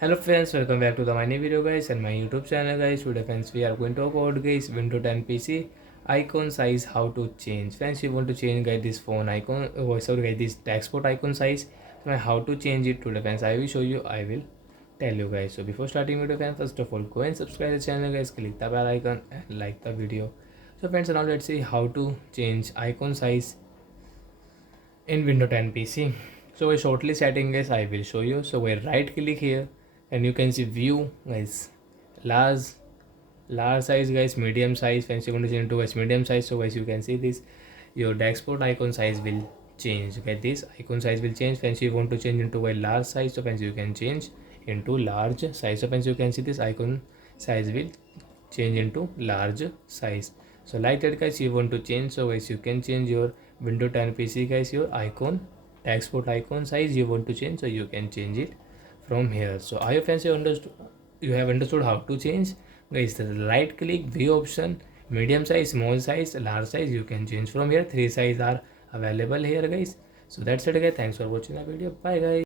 Hello friends, welcome back to my new video guys and my YouTube channel guys. Today friends we are going to talk about guys Windows 10 PC icon size, how to change. Friends, you want to change guys this phone icon, sorry guys, this export icon size. So how to change it today friends, I will show you, I will tell you guys. So before starting video friends, first of all go and subscribe the channel guys, click the bell icon and like the video. So friends, now let's see how to change icon size in Windows 10 PC. So a shortly setting guys I will show you. So we right click here and you can see view guys, large large size guys, medium size. Friends, you want to change to guys medium size. So guys you can see this, your dashboard icon size will change. Okay, this icon size will change. Friends, you want to change into a large size, so friends you can change into large size. So friends, you can see this icon size will change into large size. So like that guys, you want to change, so guys you can change your Windows 10 PC guys, your icon export icon size you want to change, so you can change it from here. So I hope friends you have understood how to change guys. The right click, view option, medium size, small size, large size, you can change from here. Three size are available here guys. So that's it guys, thanks for watching the video, bye guys.